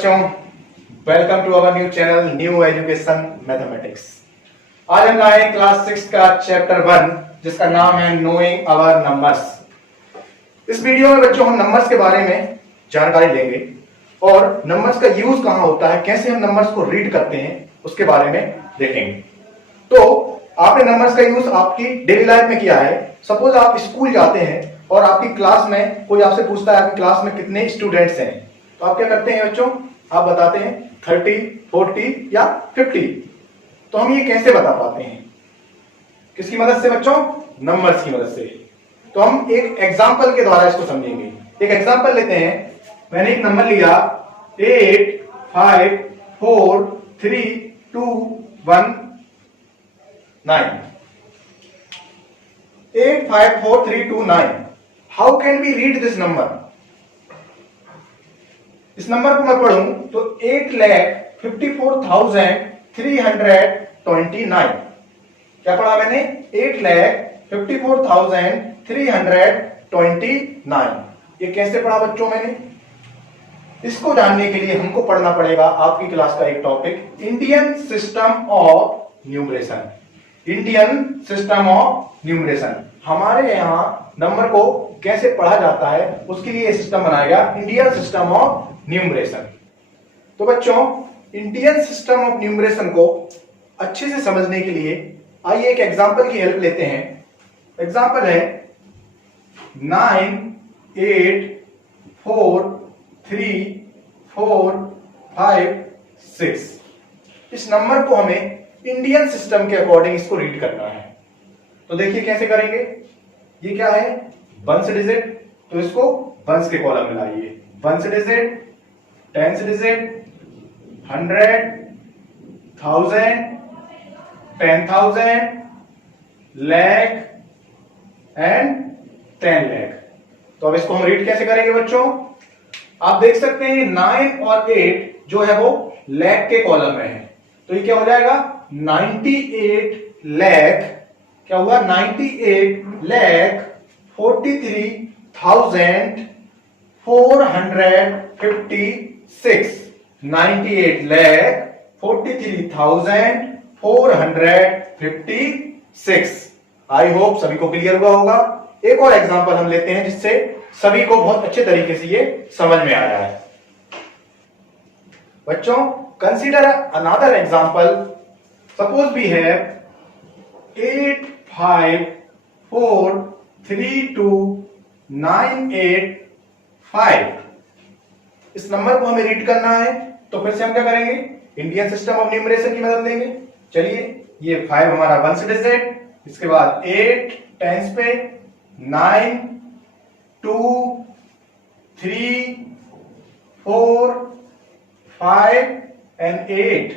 बच्चों, welcome to our new channel new education mathematics. आज हम लाए क्लास 6 का चैप्टर 1 जिसका नाम है नोइंग आवर नंबर्स। इस वीडियो में बच्चों हम नंबर्स के बारे में जानकारी लेंगे और नंबर्स का यूज कहां होता है, कैसे हम नंबर्स को रीड करते हैं उसके बारे में देखेंगे। तो आपने नंबर्स का यूज आपकी डेली लाइफ में किया है। सपोज आप स्कूल जाते हैं और आपकी क्लास में कोई आपसे पूछता है आपकी क्लास में कितने स्टूडेंट्स हैं, तो आप क्या करते हैं बच्चों? आप बताते हैं 30, 40 या 50। तो हम ये कैसे बता पाते हैं? किसकी मदद से बच्चों? नंबर्स की मदद से। तो हम एक एग्जांपल के द्वारा इसको समझेंगे। एक एग्जांपल लेते हैं। मैंने एक नंबर लिया 8, 5, 4, 3, 2, 1, 9। 8, 5, 4, 3, 2, 9। How can we read this number? इस नंबर को मैं पढ़ूं तो 8,54,329। क्या पढ़ा मैंने? 8,54,329। ये कैसे पढ़ा बच्चों मैंने? इसको जानने के लिए हमको पढ़ना पड़ेगा आपकी क्लास का एक topic, Indian system of numeration. Indian system of numeration. हमारे यहां नंबर को कैसे पढ़ा जाता है उसके लिए सिस्टम बनाया गया, इंडियन सिस्टम ऑफ न्यूमरेशन। तो बच्चों, इंडियन सिस्टम ऑफ न्यूमरेशन को अच्छे से समझने के लिए आइए एक एग्जांपल की हेल्प लेते हैं। एग्जांपल है 9, 8, 4, 3, 4, 5, 6। इस नंबर को हमें इंडियन सिस्टम के अकॉर्डिंग इसको रीड करना है। तो देखिए कैसे करेंगे। ये क्या है? वंस डिजिट, तो इसको वंस के कॉलम में लाइए। Ones digit, tens digit, 100, 1000, 10,000, lakh and 10 lakh. तो अब इसको हम रीड कैसे करेंगे बच्चों? आप देख सकते हैं 9 और 8 जो है वो लाख के कॉलम में है। तो ये क्या हो जाएगा? 98 लाख। क्या हुआ? 98 लाख 43,456। 98 लाख 43,456। आई होप सभी को क्लियर हुआ होगा। एक और एग्जांपल हम लेते हैं जिससे सभी को बहुत अच्छे तरीके से ये समझ में आ रहा है। बच्चों, consider another example. Suppose we have 8, 5, 4, 3, 2, 9, 8, 5। इस नंबर को हमें रीड करना है, तो फिर से हम क्या करेंगे? इंडियन सिस्टम ऑफ न्यूमरेशन की मदद लेंगे। चलिए, ये 5 हमारा वंस डिजिट, इसके बाद 8 टेंस पे, 9, 2, 3, 4, 5 एंड 8।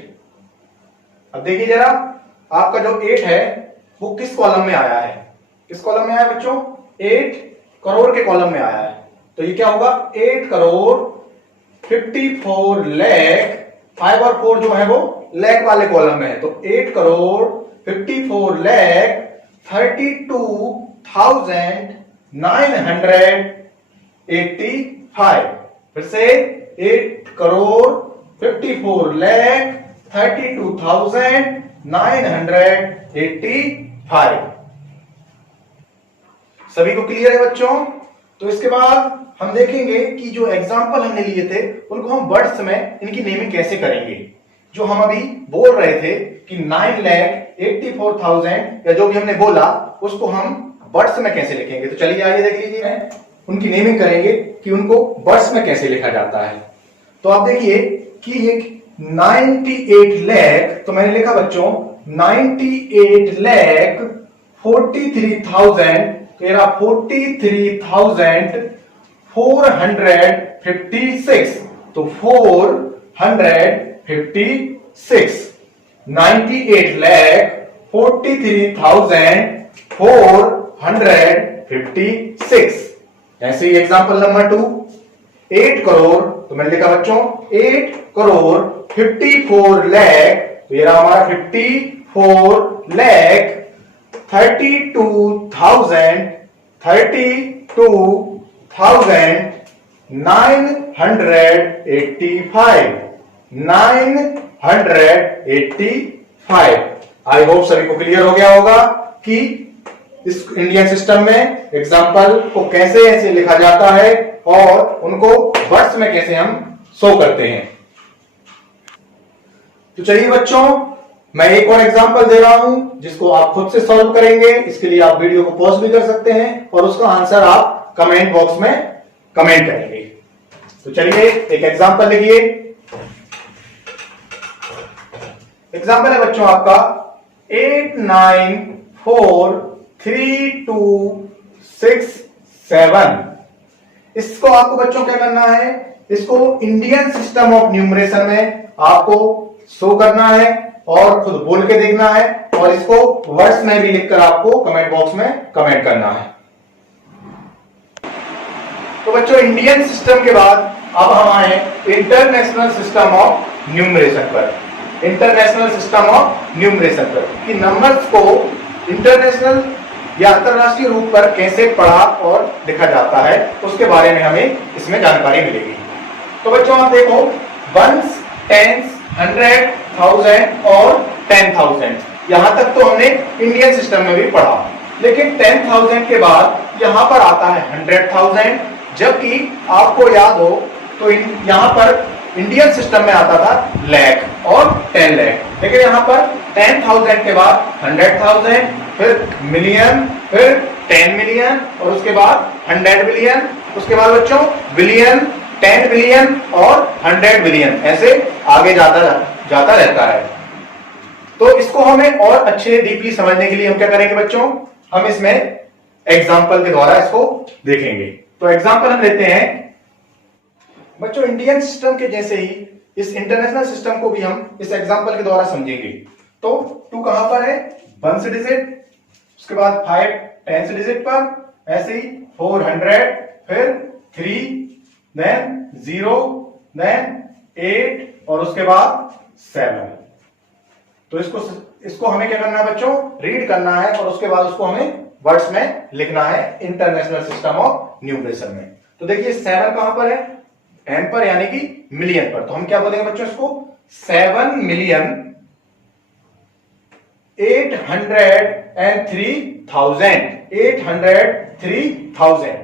अब देखिए जरा, आपका जो 8 है वो किस कॉलम में आया है? किस कॉलम में आया बच्चों? 8 करोड़ के कॉलम में आया है। तो ये क्या होगा? 8 करोड़ 54 लाख। 5 और 4 जो है वो लाख वाले कॉलम में है। तो 8 करोड़ 54 लाख 32,985। फिर से 8 करोड़ 54 लाख 32,985। सभी को क्लियर है बच्चों? तो इसके बाद हम देखेंगे कि जो एग्जाम्पल हमने लिए थे उनको हम वर्ड्स में इनकी नेमिंग कैसे करेंगे। जो हम अभी बोल रहे थे कि 9,84,000 या जो भी हमने बोला उसको हम वर्ड्स में कैसे लिखेंगे। तो चलिए आइए देख लीजिए, उनकी नेमिंग करेंगे कि उनको वर्ड्स में कैसे लिखा जाता है। तो आप देखिए कि ये 98 लाख, तो मैंने लिखा बच्चों 98 लाख 43,000। तो ये 43,456। तो 456। 98 लाख 43,456। ऐसे ही एग्जांपल नंबर 2, 8 करोड़, तो मैंने लिखा बच्चों 8 करोड़ 54 लाख। तो ये हमारा 54 लाख 32,000 985, 985। आई होप सभी को क्लियर हो गया होगा कि इस इंडियन सिस्टम में एग्जाम्पल को कैसे ऐसे लिखा जाता है और उनको वर्ड्स में कैसे हम शो करते हैं। तो चलिए बच्चों, मैं एक और एग्जांपल दे रहा हूं जिसको आप खुद से सॉल्व करेंगे। इसके लिए आप वीडियो को पॉज भी कर सकते हैं और उसका आंसर आप कमेंट बॉक्स में कमेंट करेंगे। तो चलिए एक एग्जांपल लिखिए। एग्जांपल है बच्चों आपका 894326 इसको आपको बच्चों क्या करना है, इसको इंडियन सिस्टम ऑफ न्यूमरेशन में आपको शो करना है और खुद बोल के देखना है और इसको वर्ड्स में भी लिखकर आपको कमेंट बॉक्स में कमेंट करना है। तो बच्चों इंडियन सिस्टम के बाद अब हम आए इंटरनेशनल सिस्टम ऑफ न्यूमरेशन पर। इंटरनेशनल सिस्टम ऑफ न्यूमरेशन पर कि नंबर्स को इंटरनेशनल या अंतरराष्ट्रीय रूप पर कैसे पढ़ा और लिखा जाता है उसके बारे में हमें इसमें जानकारी मिलेगी। तो बच्चों आप देखो, वंस, टेंस, 100, 1000 और 10,000 यहां तक तो हमने इंडियन सिस्टम में भी पढ़ा, लेकिन 10,000 के बाद यहां पर आता है 100,000, जबकि आपको याद हो तो यहां पर इंडियन सिस्टम में आता था लाख और 10 लाख, लेकिन यहां पर 10,000 के बाद 100,000, फिर मिलियन, फिर 10 मिलियन और उसके बाद 100 बिलियन, उसके बाद बच्चों बिलियन, 10 बिलियन और 100 बिलियन, ऐसे आगे जाता रहता है। तो इसको हमें और अच्छे डीपली समझने के लिए हम क्या करेंगे बच्चों, हम इसमें एग्जाम्पल के द्वारा इसको देखेंगे। तो एग्जाम्पल हम लेते हैं बच्चों इंडियन सिस्टम के जैसे ही इस इंटरनेशनल सिस्टम को भी हम इस एग्जाम्पल के द्वारा समझेंगे। तो 2 कहां पर है, 1 डिजिट, उसके बाद 5 10 डिजिट पर, ऐसे ही 400, फिर 3, देन 0, देन 8 और उसके बाद 7। तो इसको हमें क्या करना है बच्चों, रीड करना है और उसके बाद उसको हमें वर्ड्स में लिखना है इंटरनेशनल सिस्टम ऑफ न्यूमरेशन में। तो देखिए 7 कहां पर है, एम पर यानी कि मिलियन पर। तो हम क्या बोलेंगे बच्चों इसको, 7,803,000, 803,000,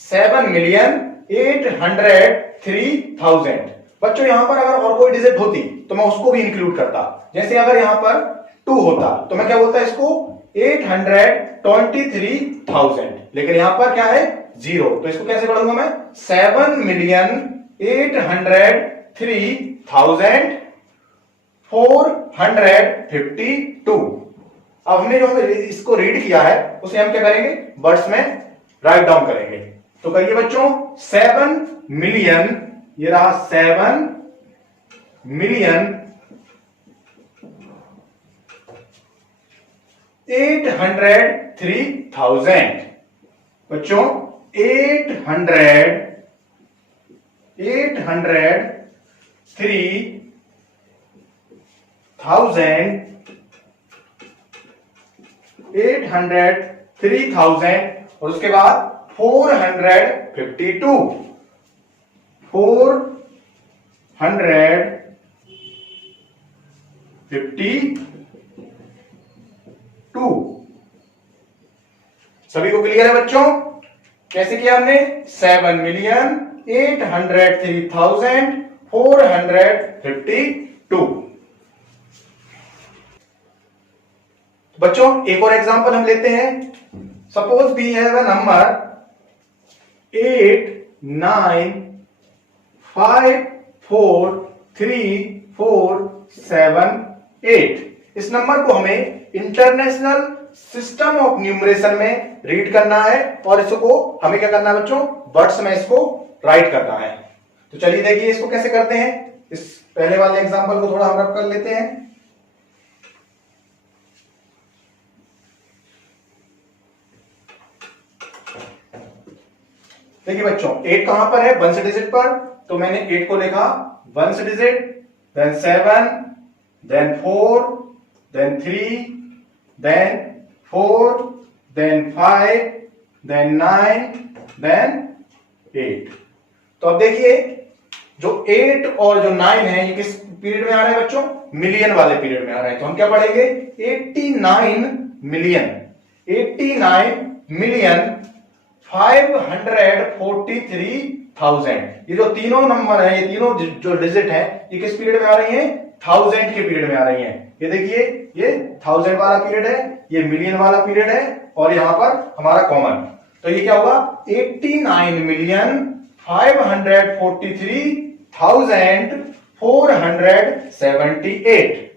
7,803,000। बच्चों यहां पर अगर और कोई डिजिट होती तो मैं उसको भी इंक्लूड करता, जैसे अगर यहां पर 2 होता तो मैं क्या बोलता इसको 823,000, लेकिन यहां पर क्या है 0, तो इसको कैसे पढ़ूंगा मैं 7,803,452। अब हमने जो इसको रीड किया है उसे हम क्या करेंगे, वर्ड्स में राइट डाउन करेंगे। तो करिए बच्चों 7 मिलियन, ये रहा 7 मिलियन 803,000। बच्चों 803,000 और उसके बाद 452, 452। सभी को क्लियर है बच्चों, कैसे किया हमने, 7,803,452। बच्चों एक और एग्जांपल हम लेते हैं। Suppose we have a number 8954347 इस नंबर को हमें इंटरनेशनल सिस्टम ऑफ न्यूमरेशन में रीड करना है और इसको हमें क्या करना है बच्चों, वर्ड्स में इसको राइट करना है। तो चलिए देखिए इसको कैसे करते हैं। इस पहले वाले एग्जांपल को थोड़ा हम रब कर लेते हैं। देखिए बच्चों 8 कहां पर है, 1 डिजिट पर, तो मैंने 8 को लिखा 1 digit, then 7, then 4, then 3, then 4, then 5, then 9, then 8। तो अब देखिए जो 8 और जो 9 है ये किस पीरियड में आ रहे हैं बच्चों? मिलियन वाले पीरियड में आ रहे हैं। तो हम क्या पढ़ेंगे? 89 मिलियन 543,000। ये जो तीनों नंबर है, ये तीनों जो डिजिट है, ये किस पीरियड में आ रही हैं? 1000 के पीरियड में आ रही हैं। ये देखिए ये 1000 वाला पीरियड है, ये मिलियन वाला पीरियड है, और यहां पर हमारा कॉमन। तो ये क्या होगा? 89,543,478।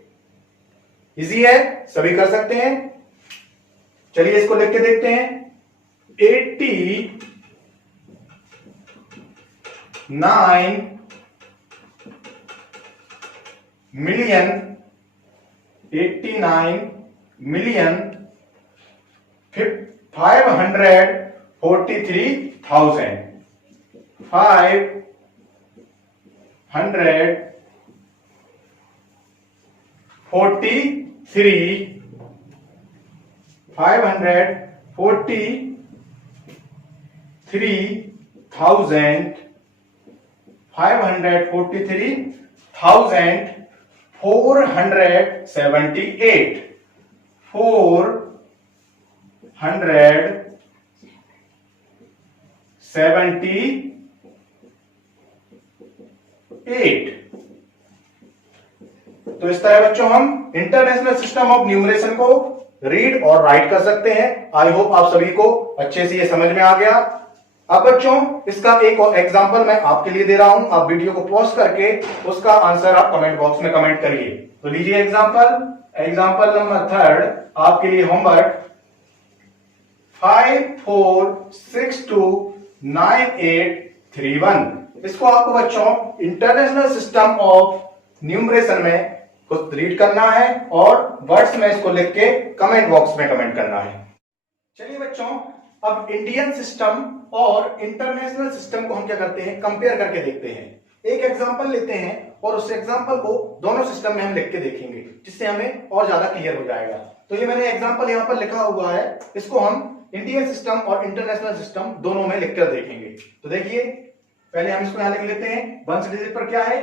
इजी है, सभी कर सकते हैं। चलिए इसको लिख के देखते हैं। 89 मिलियन 89 मिलियन 543,000 478। तो इस तरह बच्चों हम इंटरनेशनल सिस्टम ऑफ न्यूमरेशन को रीड और राइट कर सकते हैं। आई होप आप सभी को अच्छे से ये समझ में आ गया। अब बच्चों इसका एक और एग्जांपल मैं आपके लिए दे रहा हूं। आप वीडियो को पॉज करके उसका आंसर आप कमेंट बॉक्स में कमेंट करिए। तो लीजिए एग्जांपल नंबर 3 आपके लिए होमवर्क। 54629831। इसको आपको बच्चों इंटरनेशनल सिस्टम ऑफ न्यूमरेशन में कुछ रीड करना है और वर्ड्स में इसको लिख के कमेंट बॉक्स में कमेंट करना है। चलिए बच्चों अब इंडियन सिस्टम और इंटरनेशनल सिस्टम को हम क्या करते हैं? कंपेयर करके देखते हैं। एक एग्जांपल लेते हैं और उस एग्जांपल को दोनों सिस्टम में हम लिख के देखेंगे, जिससे हमें और ज्यादा क्लियर हो जाएगा। तो ये मैंने एग्जांपल यहां पर लिखा हुआ है, इसको हम इंडियन सिस्टम और इंटरनेशनल सिस्टम दोनों में लिखकर देखेंगे। तो देखिए पहले हम इसको यहां लिख लेते हैं। वंस डिजिट पर क्या है?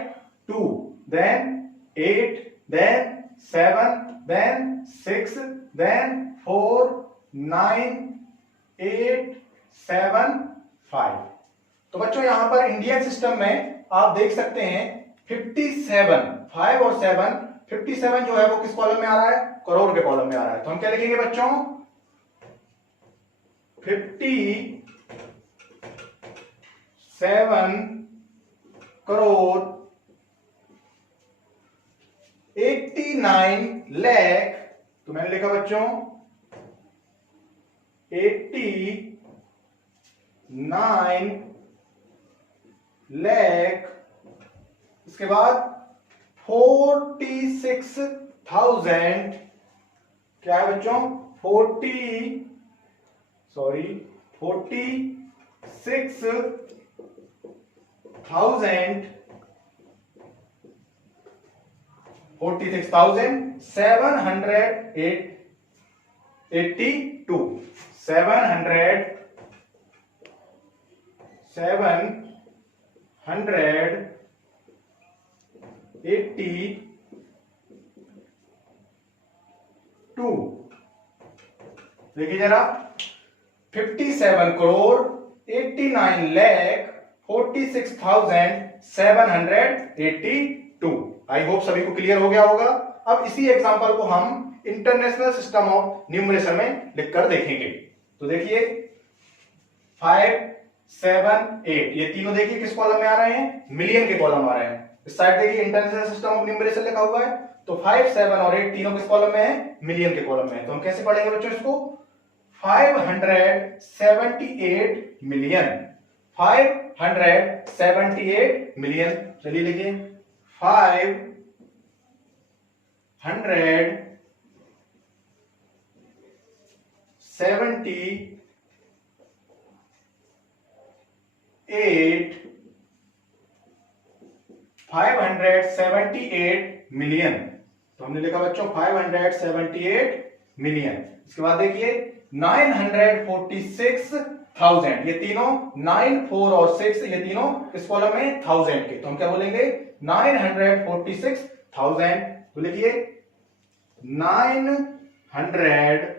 2, देन 8, देन 7, देन 6, देन 4, 9, 8, 7, 5। तो बच्चों यहां पर इंडियन सिस्टम में आप देख सकते हैं 57, 5 और 7, 57 जो है वो किस कॉलम में आ रहा है? करोड़ के कॉलम में आ रहा है। तो हम क्या लिखेंगे बच्चों? 57 करोड़ 89 लाख। तो मैंने लिखा बच्चों 89 लाख। इसके बाद 46,000 क्या है बच्चों? 46,782 782। देखिए जरा 57 करोड़ 89 लाख 46,782। आई होप सभी को क्लियर हो गया होगा। अब इसी एग्जांपल को हम इंटरनेशनल सिस्टम ऑफ न्यूमरेशन में लिखकर देखेंगे। तो देखिए 5, 7, 8 ये तीनों देखिए किस कॉलम में आ रहे हैं? मिलियन के कॉलम आ रहे हैं। इस साइड देखिए इंटरनेशनल सिस्टम ऑफ न्यूमरेशन लिखा हुआ है। तो 5, 7 और 8 तीनों किस कॉलम में है? मिलियन के कॉलम में है। तो हम कैसे पढ़ेंगे बच्चों इसको? 578 मिलियन 578 मिलियन। चलिए लिखिए 578 578 मिलियन। तो हमने लिखा बच्चों 578 मिलियन। इसके बाद देखिए 1000, ये तीनों 9, 4 और 6 ये तीनों इस कॉलम में 1000 के, तो हम क्या बोलेंगे 946,000। तो लिखिए 942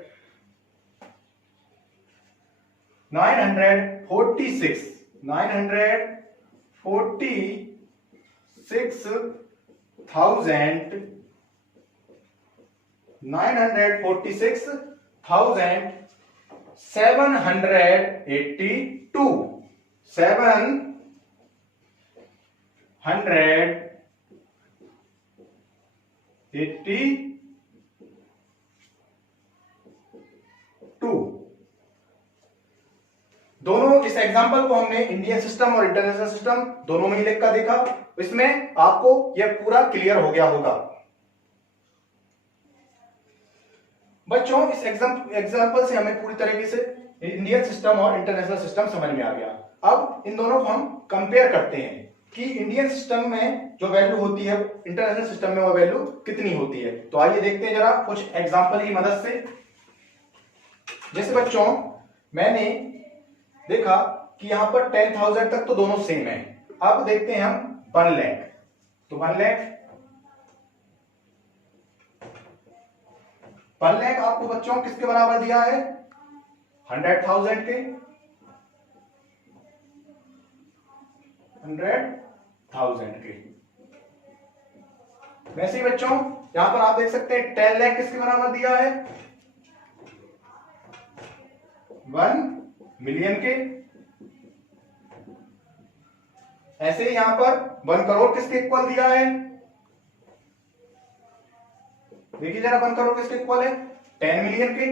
दोनों इस एग्जांपल को हमने इंडियन सिस्टम और इंटरनेशनल सिस्टम दोनों में ही लिख कर देखा, इसमें आपको यह पूरा क्लियर हो गया होगा। बच्चों इस एग्जांपल से हमें पूरी तरीके से इंडियन सिस्टम और इंटरनेशनल सिस्टम समझ में आ गया। अब इन दोनों को हम कंपेयर करते हैं कि इंडियन सिस्टम में जो वैल्यू होती है इंटरनेशनल सिस्टम में वो वैल्यू कितनी होती है। तो आइए देखते हैं जरा कुछ एग्जांपल की मदद से। जैसे बच्चों मैंने देखा कि यहां पर 10,000 तक तो दोनों सेम है। अब देखते हैं हम 1 लाख, तो 1 लाख आपको बच्चों किसके बराबर दिया है 100,000 के, 100,000 के। वैसे ही बच्चों यहां पर आप देख सकते हैं 10 लाख किसके बराबर दिया है 1 मिलियन के। ऐसे ही यहां पर 1 करोड़ किसके इक्वल दिया है, देखिए जरा 1 करोड़ किसके इक्वल है 10 मिलियन के।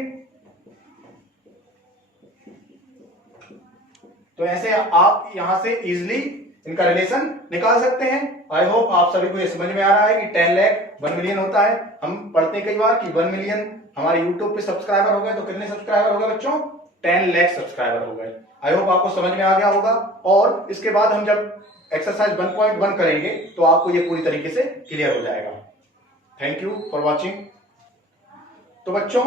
तो ऐसे आप यहां से इजीली इनका रिलेशन निकाल सकते हैं। आई होप आप सभी को ये समझ में आ रहा है कि 10 लाख 1 मिलियन होता है। हम पढ़ते हैं कई बार कि 1 मिलियन हमारे यूट्यूब पे सब्सक्राइबर हो गए, तो कितने सब्सक्राइबर हो गए बच्चों 10 लाख सब्सक्राइबर हो गए। आई होप आपको समझ में आ गया होगा। और इसके बाद हम जब एक्सरसाइज 1.1 करेंगे तो आपको ये पूरी तरीके से क्लियर हो जाएगा। Thank you for watching. तो बच्चों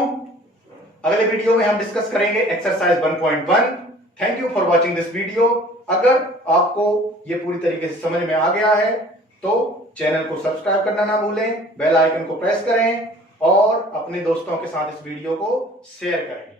अगले वीडियो में हम डिस्कस करेंगे exercise 1.1। Thank you for watching this video. अगर आपको ये पूरी तरीके से समझ में आ गया है तो चैनल को सब्सक्राइब करना ना भूलें, बेल आइकन को प्रेस करें और अपने दोस्तों के साथ इस वीडियो को शेयर करें।